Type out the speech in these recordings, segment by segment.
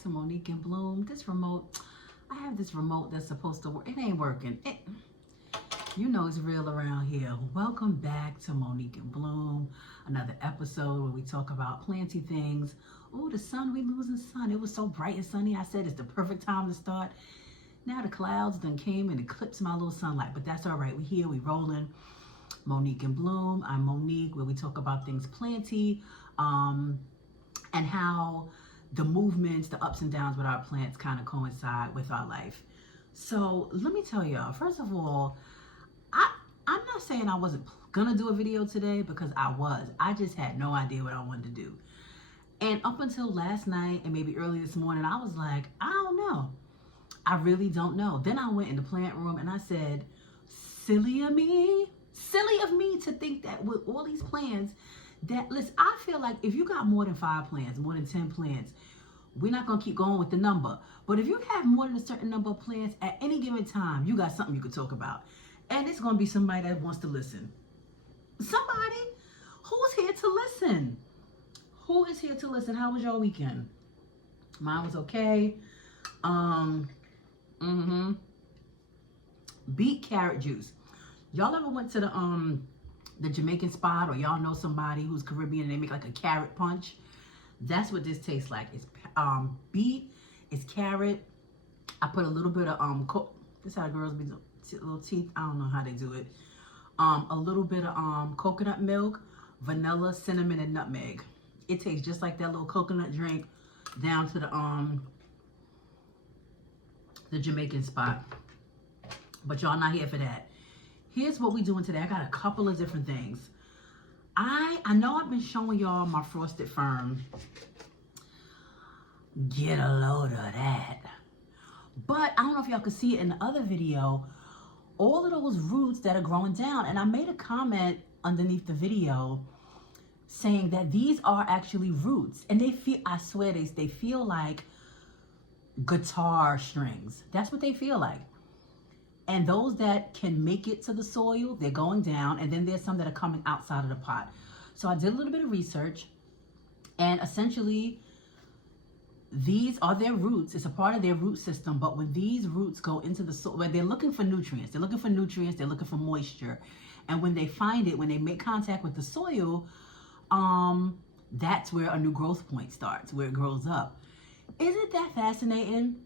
back to Monique and Bloom. This remote, I have this remote that's supposed to work. It ain't working. You know it's real around here. Welcome back to Monique and Bloom. Another episode where we talk about plenty things. Oh, the sun, we losing sun. It was so bright and sunny. I said it's the perfect time to start. Now the clouds done came and eclipsed my little sunlight, but that's all right. We here, we rolling. Monique and Bloom. I'm Monique, where we talk about things plenty, and how the movements, the ups and downs with our plants kind of coincide with our life. So let me tell y'all, first of all, I'm not saying I wasn't gonna do a video today, because I was. I just had no idea what I wanted to do. And up until last night and maybe early this morning, I was like, I don't know. I really don't know. Then I went in the plant room and I said, silly of me to think that with all these plants, that, listen, I feel like if you got more than 5 plants, more than 10 plants, we're not gonna keep going with the number. But if you have more than a certain number of plants at any given time, you got something you could talk about. And it's gonna be somebody that wants to listen. Somebody who's here to listen. Who is here to listen? How was your weekend? Mine was okay. Beet carrot juice. Y'all ever went to the Jamaican spot, or y'all know somebody who's Caribbean and they make like a carrot punch? That's what this tastes like. It's beet, it's carrot. I put a little bit of this is how girls be doing, little teeth. I don't know how they do it. A little bit of coconut milk, vanilla, cinnamon, and nutmeg. It tastes just like that little coconut drink down to the Jamaican spot. But y'all not here for that. Here's what we doing today. I got a couple of different things. I know I've been showing y'all my frosted fern. Get a load of that. But I don't know if y'all could see it in the other video. All of those roots that are growing down. And I made a comment underneath the video saying that these are actually roots. And they feel, I swear, they feel like guitar strings. That's what they feel like. And those that can make it to the soil, they're going down. And then there's some that are coming outside of the pot. So I did a little bit of research. And essentially, these are their roots. It's a part of their root system. But when these roots go into the soil, they're looking for nutrients. They're looking for nutrients. They're looking for moisture. And when they find it, when they make contact with the soil, that's where a new growth point starts, where it grows up. Isn't that fascinating?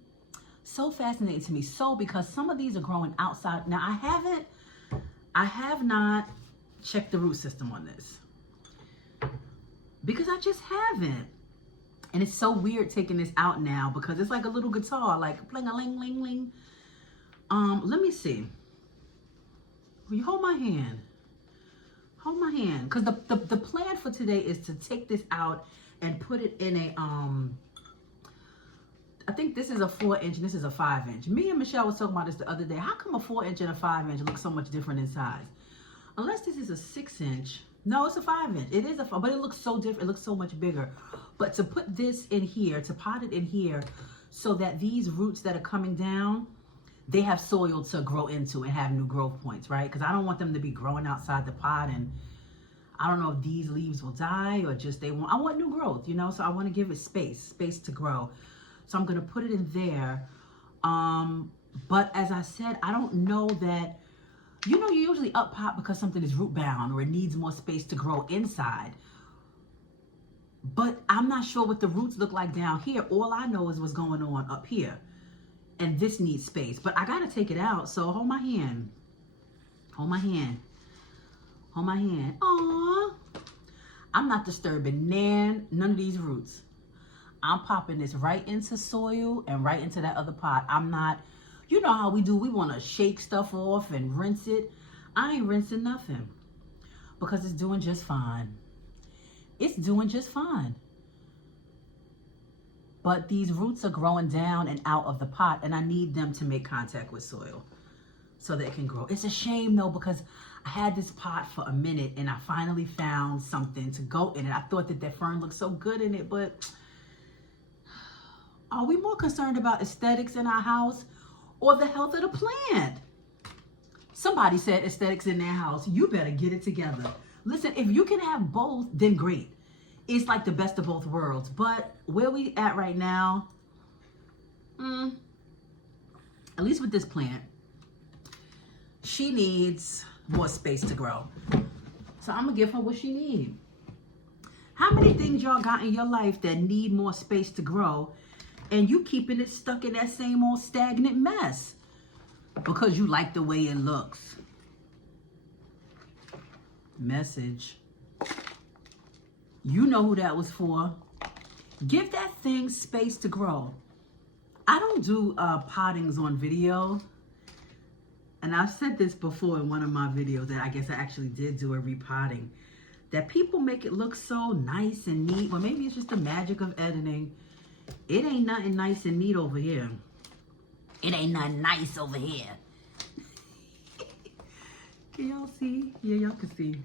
So fascinating to me. So, because some of these are growing outside. Now, I have not checked the root system on this, because I just haven't. And it's so weird taking this out now, because it's like a little guitar, like pling a ling ling ling. Let me see. Will you hold my hand? Hold my hand, because the plan for today is to take this out and put it in a I think this is a 4-inch and this is a 5-inch. Me and Michelle was talking about this the other day. How come a 4-inch and a 5-inch look so much different in size? Unless this is a 6-inch. No, it's a 5-inch. It is but it looks so different. It looks so much bigger. But to put this in here, to pot it in here, so that these roots that are coming down, they have soil to grow into and have new growth points, right? Because I don't want them to be growing outside the pot, and I don't know if these leaves will die or just I want new growth, you know? So I want to give it space to grow. So I'm going to put it in there. But as I said, I don't know that, you know, you usually up pot because something is root bound or it needs more space to grow inside. But I'm not sure what the roots look like down here. All I know is what's going on up here. And this needs space. But I got to take it out. So hold my hand. Hold my hand. Hold my hand. Aww. I'm not disturbing none of these roots. I'm popping this right into soil and right into that other pot. I'm not, you know how we do. We want to shake stuff off and rinse it. I ain't rinsing nothing, because it's doing just fine. It's doing just fine. But these roots are growing down and out of the pot, and I need them to make contact with soil so they can grow. It's a shame though, because I had this pot for a minute and I finally found something to go in it. I thought that fern looked so good in it, but are we more concerned about aesthetics in our house or the health of the plant? Somebody said aesthetics in their house. You better get it together. Listen, if you can have both, then great. It's like the best of both worlds. But where we at right now, At least with this plant, she needs more space to grow. So I'm gonna give her what she needs. How many things y'all got in your life that need more space to grow, and you keeping it stuck in that same old stagnant mess because you like the way it looks? Message. You know who that was for. Give that thing space to grow. I don't do pottings on video. And I've said this before in one of my videos that I guess I actually did do a repotting. That people make it look so nice and neat. Well, maybe it's just the magic of editing. It ain't nothing nice and neat over here. It ain't nothing nice over here. Can y'all see? Yeah, y'all can see.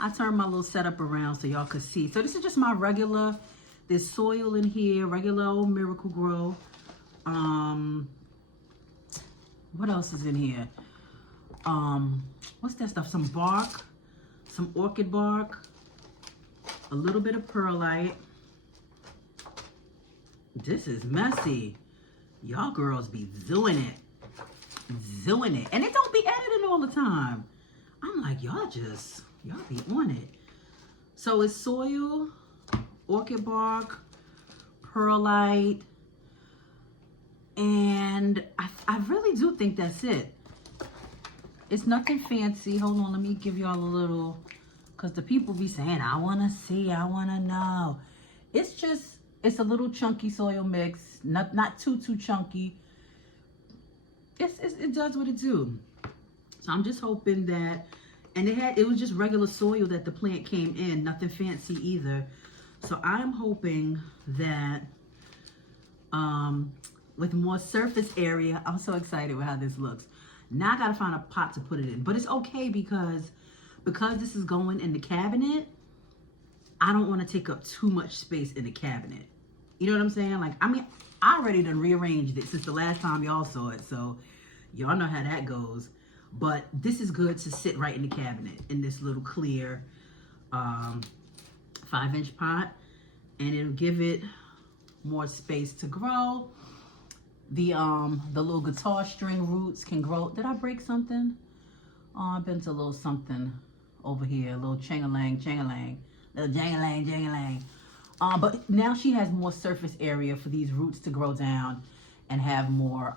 I turned my little setup around so y'all could see. So this is just my regular, there's soil in here, regular old Miracle Grow. What else is in here? What's that stuff? Some bark, some orchid bark, a little bit of perlite. This is messy. Y'all girls be doing it. Doing it. And it don't be editing all the time. I'm like, y'all be on it. So it's soil, orchid bark, perlite, and I really do think that's it. It's nothing fancy. Hold on, let me give y'all a little, because the people be saying, I want to see, I want to know. It's a little chunky soil mix, not too chunky. It does what it do. So I'm just hoping that, and it was just regular soil that the plant came in, nothing fancy either. So I'm hoping that with more surface area, I'm so excited with how this looks. Now I gotta find a pot to put it in, but it's okay because this is going in the cabinet. I don't want to take up too much space in the cabinet. You know what I'm saying? Like, I mean, I already done rearranged it since the last time y'all saw it, so y'all know how that goes. But this is good to sit right in the cabinet in this little clear 5-inch pot, and it'll give it more space to grow. The little guitar string roots can grow. Did I break something? Oh, I've been to a little something over here, a little chang-a-lang, little jang-a-lang. But now she has more surface area for these roots to grow down and have more,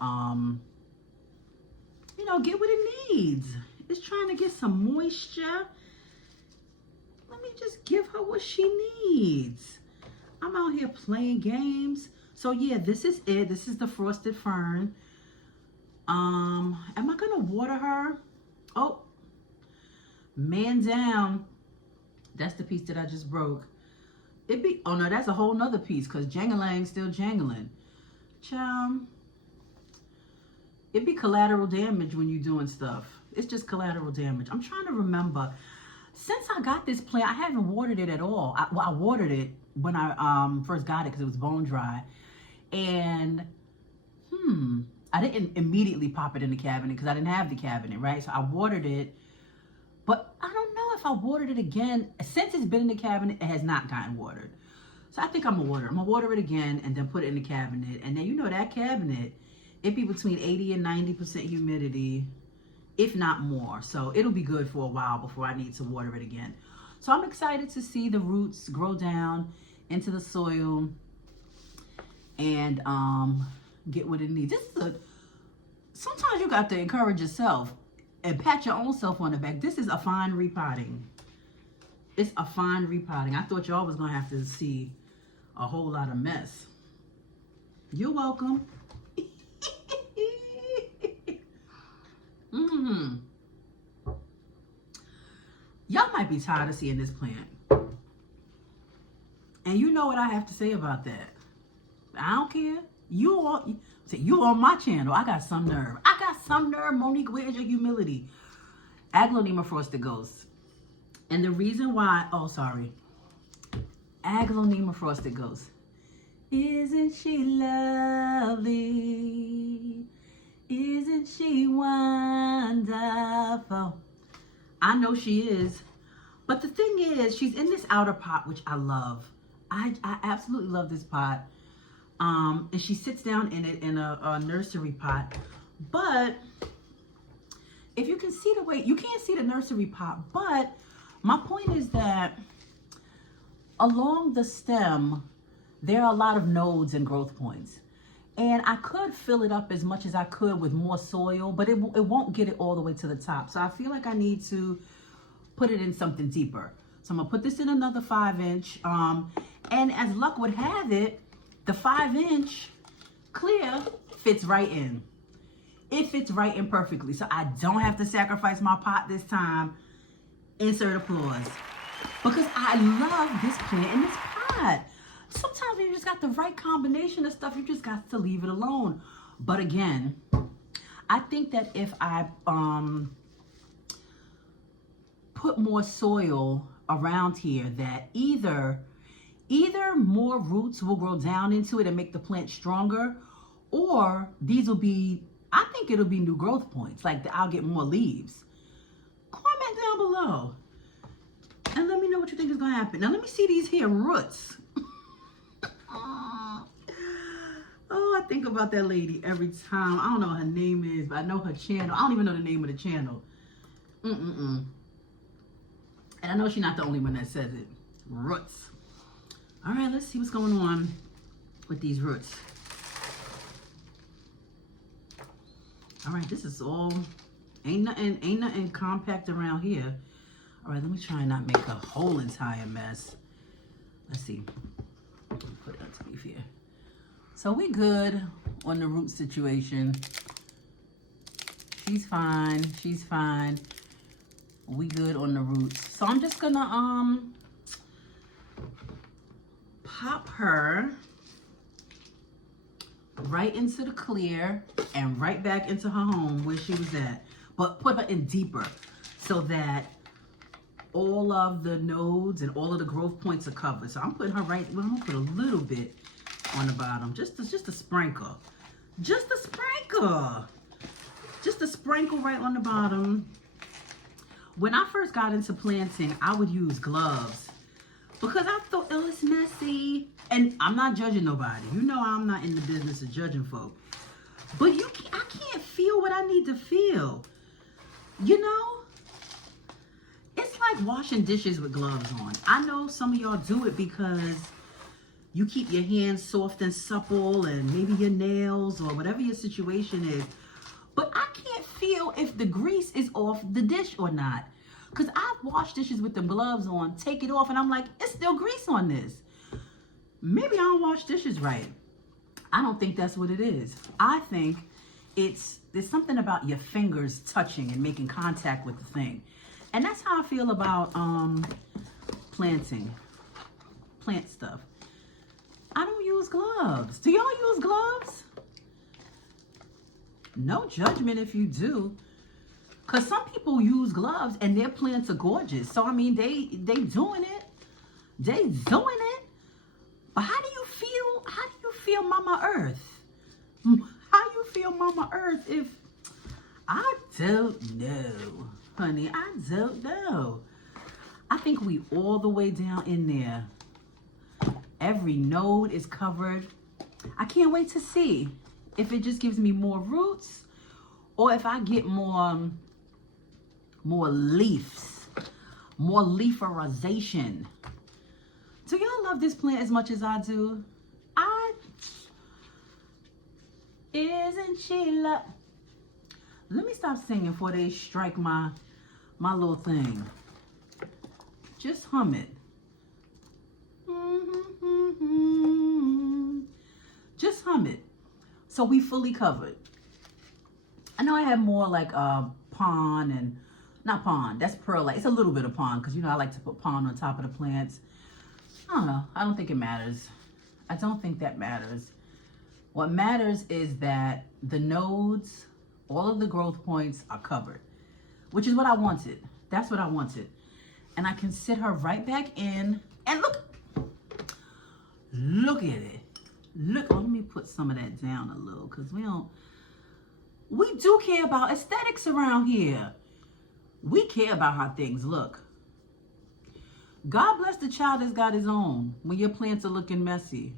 you know, get what it needs. It's trying to get some moisture. Let me just give her what she needs. I'm out here playing games. So yeah, this is it. This is the frosted fern. Am I gonna water her? Oh, man down. That's the piece that I just broke. Oh no, that's a whole nother piece because jangling still jangling. It'd be collateral damage when you're doing stuff. It's just collateral damage. I'm trying to remember. Since I got this plant, I haven't watered it at all. I watered it when I first got it because it was bone dry. And, I didn't immediately pop it in the cabinet because I didn't have the cabinet, right? So I watered it. But I don't know if I watered it again. Since it's been in the cabinet, it has not gotten watered. So I think I'm going to water it. I'm going to water it again and then put it in the cabinet. And then, you know, that cabinet, it'd be between 80 and 90% humidity, if not more. So it'll be good for a while before I need to water it again. So I'm excited to see the roots grow down into the soil and get what it needs. Sometimes you got to encourage yourself and pat your own self on the back. This is a fine repotting. It's a fine repotting. I thought y'all was going to have to see a whole lot of mess. You're welcome. Y'all might be tired of seeing this plant. And you know what I have to say about that. I don't care. You on my channel. I got some nerve. Monique, where's your humility? Aglaonema frosted ghost. And the reason why, Aglaonema frosted ghost. Isn't she lovely? Isn't she wonderful? I know she is. But the thing is, she's in this outer pot, which I love. I absolutely love this pot. And she sits down in it in a nursery pot. But if you can see the way, you can't see the nursery pot, but my point is that along the stem, there are a lot of nodes and growth points. And I could fill it up as much as I could with more soil, but it won't get it all the way to the top. So I feel like I need to put it in something deeper. So I'm gonna put this in another 5-inch. And as luck would have it, the 5-inch clear fits right in. It fits right in perfectly. So I don't have to sacrifice my pot this time. Insert applause. Because I love this plant in this pot. Sometimes when you just got the right combination of stuff, you just got to leave it alone. But again, I think that if I put more soil around here, that either more roots will grow down into it and make the plant stronger, or these will be, I think it'll be new growth points. Like I'll get more leaves. Comment down below and let me know what you think is going to happen. Now let me see these here roots. Oh, I think about that lady every time. I don't know what her name is, but I know her channel. I don't even know the name of the channel. And I know she's not the only one that says it. Roots. All right, let's see what's going on with these roots. All right, this is all, ain't nothing compact around here. All right, let me try and not make a whole entire mess. Let's see. Put it underneath here. So we good on the root situation. She's fine. She's fine. We good on the roots. So I'm just gonna pop her right into the clear and right back into her home where she was at. But put her in deeper so that all of the nodes and all of the growth points are covered. So I'm putting her right, well, I'm gonna put a little bit on the bottom, just a sprinkle. Just a sprinkle. Just a sprinkle right on the bottom. When I first got into planting, I would use gloves because I thought it was messy. And I'm not judging nobody. You know I'm not in the business of judging folk. But I can't feel what I need to feel. You know? It's like washing dishes with gloves on. I know some of y'all do it because you keep your hands soft and supple and maybe your nails or whatever your situation is. But I can't feel if the grease is off the dish or not. Because I've washed dishes with the gloves on, take it off, and I'm like, it's still grease on this. Maybe I don't wash dishes right. I don't think that's what it is. I think there's something about your fingers touching and making contact with the thing. And that's how I feel about planting, plant stuff. I don't use gloves. Do y'all use gloves? No judgment if you do. Because some people use gloves and their plants are gorgeous. So, I mean, they doing it. They doing it. But how do you feel Mama Earth? How you feel Mama Earth if... I don't know, honey. I don't know. I think we all the way down in there. Every node is covered. I can't wait to see if it just gives me more roots or if I get more leaves, more leaferization. Do y'all love this plant as much as I do? Isn't she love? Let me stop singing before they strike my little thing. Just hum it. Just hum it. So we fully covered. I know I have more like pond and not pond. That's perlite. It's a little bit of pond because you know I like to put pond on top of the plants. I don't know. I don't think it matters. I don't think that matters. What matters is that the nodes, all of the growth points are covered, which is what I wanted. That's what I wanted. And I can sit her right back in and look at it. Look, let me put some of that down a little because we do care about aesthetics around here. We care about how things look. God bless the child that's got his own when your plants are looking messy.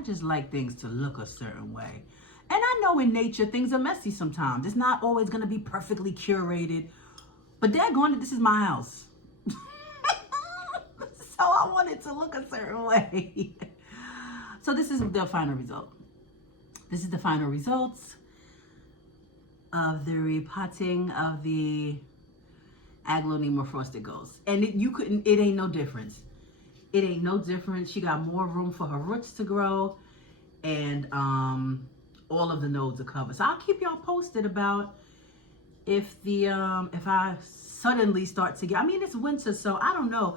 I just like things to look a certain way. And I know in nature, things are messy sometimes. It's not always going to be perfectly curated. But daggone it, this is my house. So I want it to look a certain way. So this is the final result. This is the final results of the repotting of the Aglaonema frosted ghost. And it ain't no difference. It ain't no difference. She got more room for her roots to grow, and all of the nodes are covered. So I'll keep y'all posted about if I suddenly start to get, I mean, it's winter, so I don't know.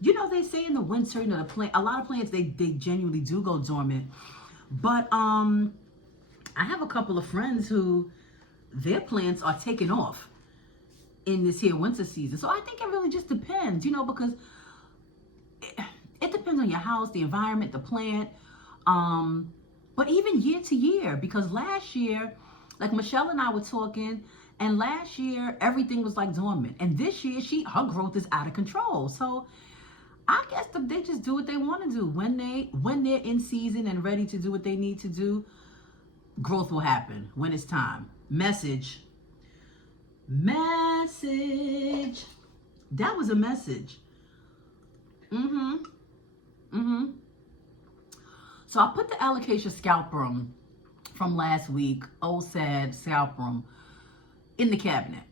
You know, they say in the winter, you know, a lot of plants, they genuinely do go dormant. But I have a couple of friends who their plants are taking off in this here winter season. So I think it really just depends, you know, because it depends on your house, the environment, the plant. But even year to year, because last year, like Michelle and I were talking, and last year everything was like dormant, and this year her growth is out of control. So I guess they just do what they want to do. When they're in season and ready to do what they need to do, growth will happen when it's time. Message. That was a message. So I put the alocasia scalprum from last week, old sad scalprum, in the cabinet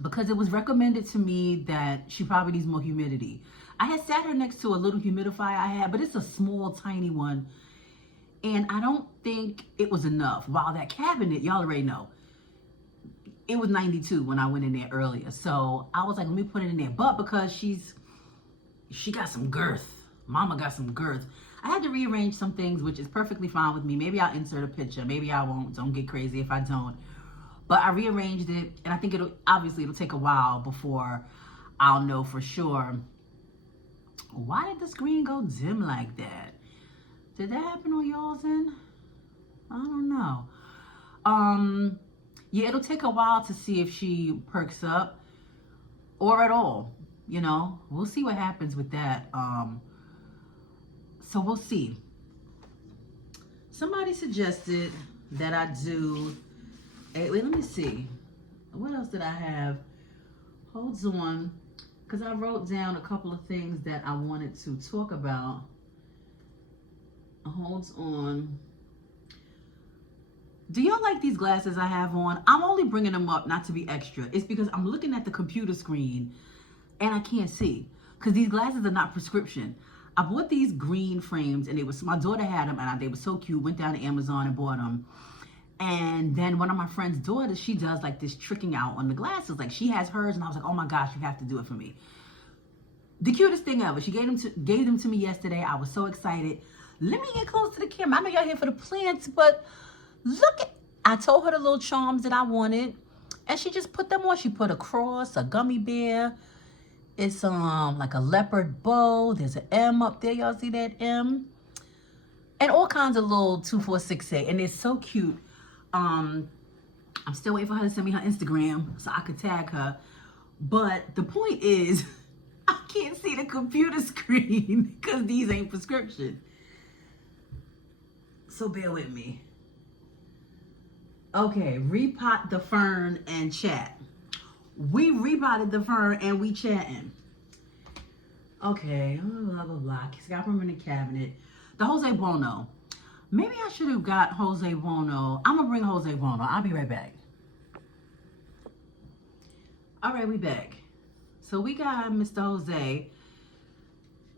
because it was recommended to me that she probably needs more humidity. I had sat her next to a little humidifier I had, but it's a small, tiny one, and I don't think it was enough. While that cabinet, y'all already know, it was 92 when I went in there earlier. So I was like, let me put it in there. But because she got some girth, Mama got some girth, I had to rearrange some things, which is perfectly fine with me. Maybe I'll insert a picture. Maybe I won't. Don't get crazy if I don't. But I rearranged it, and I think it'll take a while before I'll know for sure. Why did the screen go dim like that? Did that happen on y'all's end? I don't know. Yeah, it'll take a while to see if she perks up or at all. You know, we'll see what happens with that. So we'll see. Somebody suggested that I do. Wait, let me see. What else did I have? Hold on, because I wrote down a couple of things that I wanted to talk about. Hold on. Do y'all like these glasses I have on? I'm only bringing them up not to be extra. It's because I'm looking at the computer screen and I can't see because these glasses are not prescription. I bought these green frames, and my daughter had them, and they were so cute. Went down to Amazon and bought them. And then one of my friend's daughters, she does like this tricking out on the glasses. Like she has hers, and I was like, oh my gosh, you have to do it for me. The cutest thing ever. She gave them to me yesterday. I was so excited. Let me get close to the camera. I know y'all here for the plants, but I told her the little charms that I wanted, and she just put them on. She put a cross, a gummy bear. It's like a leopard bow. There's an M up there. Y'all see that M? And all kinds of little 2468. And they're so cute. I'm still waiting for her to send me her Instagram so I could tag her. But the point is, I can't see the computer screen because these ain't prescription. So bear with me. Okay, repot the fern and chat. We repotted the fern and we chatting. Okay, blah, blah, blah. Scalprum in the cabinet. The Jose Buono. Maybe I should have got Jose Buono. I'm going to bring Jose Buono. I'll be right back. All right, we back. So we got Mr. Jose.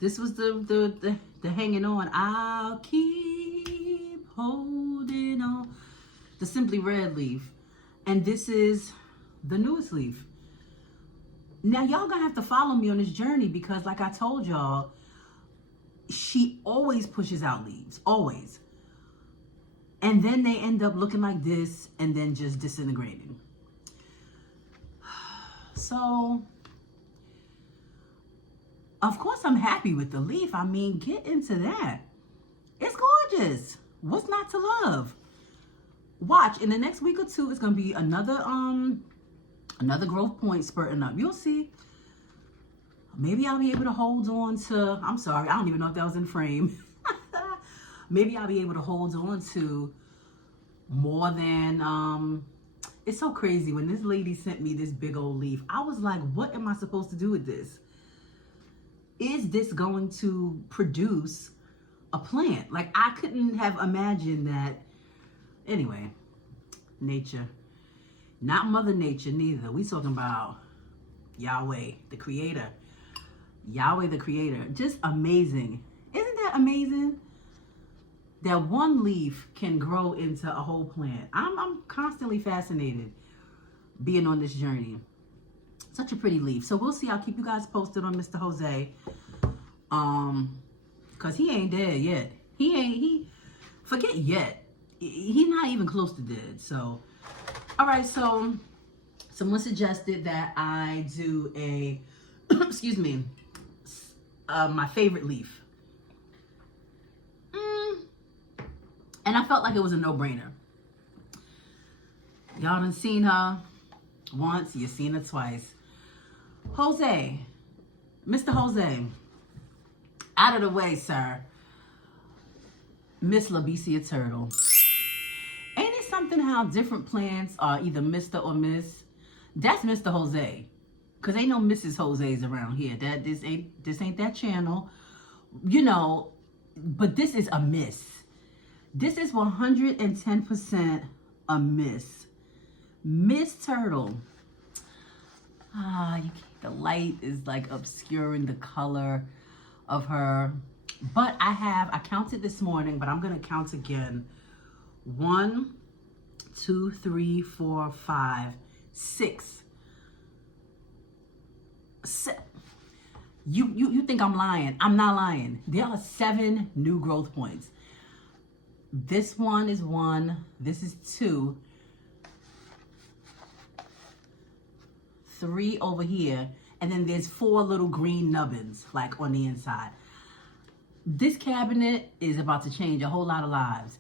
This was the hanging on. I'll keep holding on. The Simply Red leaf. And this is the newest leaf. Now y'all gonna have to follow me on this journey because like I told y'all, she always pushes out leaves, always. And then they end up looking like this and then just disintegrating. So, of course I'm happy with the leaf. I mean, get into that. It's gorgeous. What's not to love? Watch, in the next week or two, it's gonna be another growth point spurting up. You'll see. Maybe I'll be able to hold on to, I'm sorry, I don't even know if that was in frame. maybe I'll be able to hold on to more than, it's so crazy. When this lady sent me this big old leaf, I was like, what am I supposed to do with this? Is this going to produce a plant? Like, I couldn't have imagined that. Anyway, nature. Not Mother Nature, neither. We talking about Yahweh, the creator. Yahweh, the creator. Just amazing. Isn't that amazing? That one leaf can grow into a whole plant. I'm constantly fascinated being on this journey. Such a pretty leaf. So we'll see. I'll keep you guys posted on Mr. Jose. Cause he ain't dead yet. Forget yet. He's not even close to dead. So, all right. So someone suggested that I do a, excuse me, my favorite leaf. And I felt like it was a no-brainer. Y'all done seen her once, you seen her twice. Jose, Mr. Jose, out of the way, sir. Miss Labesia Turtle. Ain't it something how different plants are either Mr. or Miss? That's Mr. Jose. Cause ain't no Mrs. Jose's around here. This ain't that channel. You know, but this is a Miss. This is 110% a Miss. Miss Turtle. The light is like obscuring the color of her. But I counted this morning, but I'm going to count again. 1, 2, 3, 4, 5, 6. You think I'm lying. I'm not lying. There are 7 new growth points. This one is 1. This is 2. 3 over here. And then there's 4 little green nubbins, like on the inside. This cabinet is about to change a whole lot of lives.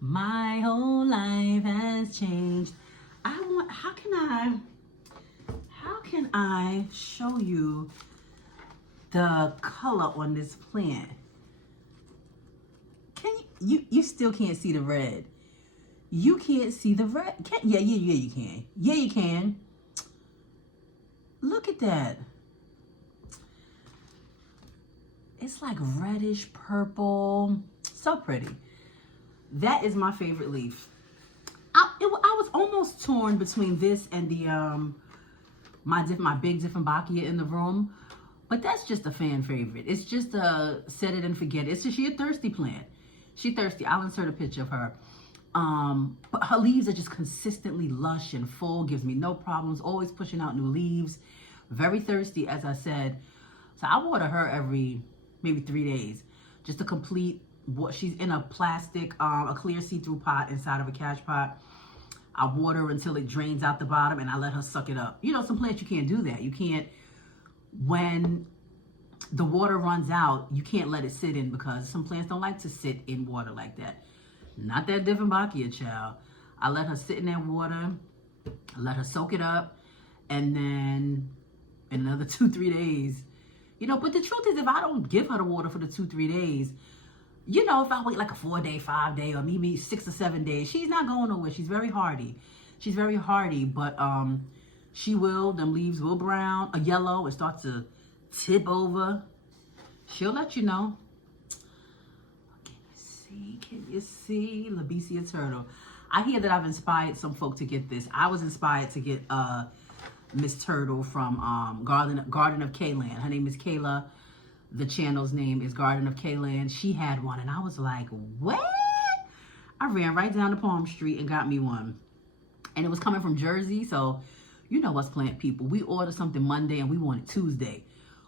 My whole life has changed. How can I show you the color on this plant? You still can't see the red. You can't see the red. Yeah, you can. Yeah, you can. Look at that. It's like reddish purple. So pretty. That is my favorite leaf. I was almost torn between this and the my big Dieffenbachia in the room, but that's just a fan favorite. It's just a set it and forget it. She a thirsty plant. She thirsty. I'll insert a picture of her. But her leaves are just consistently lush and full. Gives me no problems. Always pushing out new leaves. Very thirsty, as I said. So I water her every maybe 3 days, just to complete what she's in a plastic, a clear see-through pot inside of a cash pot. I water her until it drains out the bottom, and I let her suck it up. You know, some plants you can't do that. You can't, when the water runs out, you can't let it sit in because some plants don't like to sit in water like that. Not that Dieffenbachia, child. I let her sit in that water, I let her soak it up, and then in another 2-3 days, you know, but the truth is, if I don't give her the water for the 2-3 days, you know, if I wait like a 4-day, 5-day, or maybe 6 or 7 days, she's not going nowhere. She's very hardy. She's very hardy, but them leaves will brown, or yellow, and start to tip over. She'll let you know. Can you see? Labesia Turtle. I hear that I've inspired some folk to get this. I was inspired to get Miss Turtle from Garden of K-Land. Her name is Kayla. The channel's name is Garden of K-Land. She had one, and I was like, what? I ran right down to Palm Street and got me one. And it was coming from Jersey, so you know us plant people. We order something Monday, and we want it Tuesday.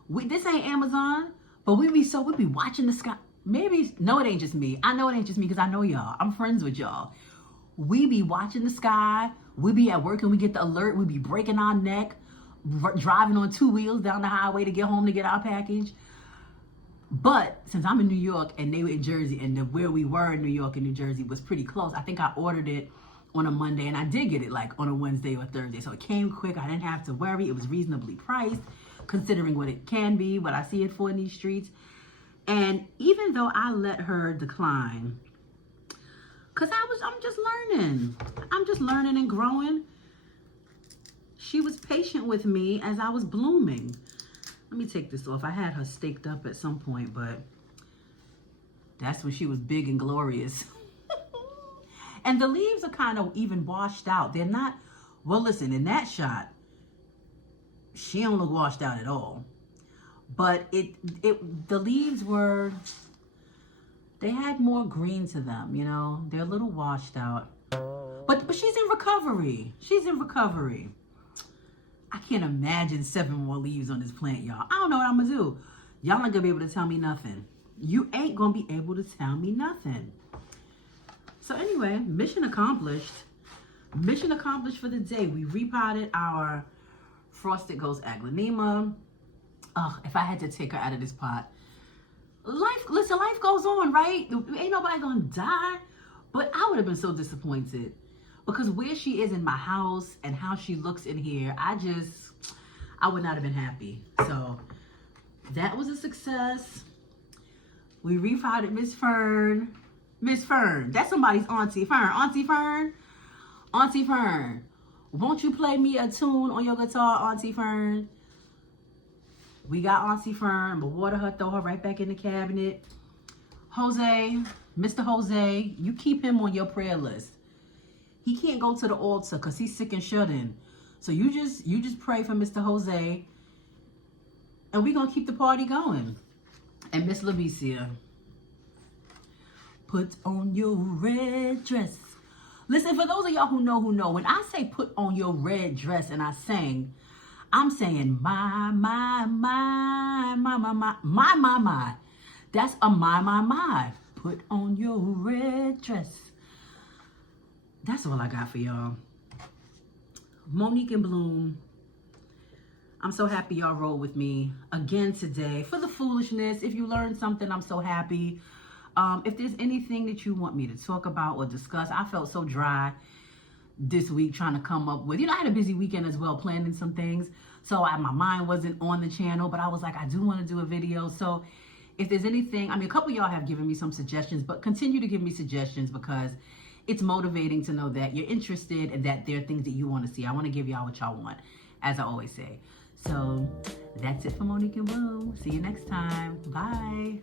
This ain't Amazon, but we be watching the sky. Maybe, no, it ain't just me. I know it ain't just me because I know y'all. I'm friends with y'all. We be watching the sky. We be at work and we get the alert. We be breaking our neck, driving on 2 wheels down the highway to get home to get our package. But since I'm in New York and they were in Jersey, and where we were in New York and New Jersey was pretty close, I think I ordered it on a Monday and I did get it like on a Wednesday or Thursday. So it came quick. I didn't have to worry. It was reasonably priced considering what it can be, what I see it for in these streets. And even though I let her decline, because I'm just learning. I'm just learning and growing. She was patient with me as I was blooming. Let me take this off. I had her staked up at some point, but that's when she was big and glorious. And the leaves are kind of even washed out. They're not, well, listen, in that shot, she don't look washed out at all. But the leaves were, they had more green to them, you know. They're a little washed out. But she's in recovery. She's in recovery. I can't imagine 7 more leaves on this plant, y'all. I don't know what I'm going to do. Y'all not going to be able to tell me nothing. You ain't going to be able to tell me nothing. So anyway, mission accomplished. Mission accomplished for the day. We repotted our frosted ghost aglaonema. Oh, if I had to take her out of this pot. Life goes on, right? Ain't nobody going to die. But I would have been so disappointed. Because where she is in my house and how she looks in here, I would not have been happy. So that was a success. We repotted Miss Fern. Miss Fern, that's somebody's Auntie Fern. Auntie Fern? Auntie Fern, won't you play me a tune on your guitar, Auntie Fern? We got Auntie Fern, but water her, throw her right back in the cabinet. Jose, Mr. Jose, you keep him on your prayer list. He can't go to the altar because he's sick and shut in. So you just pray for Mr. Jose. And we're going to keep the party going. And Miss Lavicia, put on your red dress. Listen, for those of y'all who know, when I say put on your red dress and I sing, I'm saying my. That's a my. Put on your red dress. That's all I got for y'all. Monique and Bloom. I'm so happy y'all roll with me again today for the foolishness. If you learned something, I'm so happy. If there's anything that you want me to talk about or discuss, I felt so dry this week trying to come up with, I had a busy weekend as well, planning some things. So my mind wasn't on the channel, but I was like, I do want to do a video. So if there's anything, a couple of y'all have given me some suggestions, but continue to give me suggestions because it's motivating to know that you're interested and that there are things that you want to see. I want to give y'all what y'all want, as I always say. So that's it for Monique and Bloom. See you next time. Bye.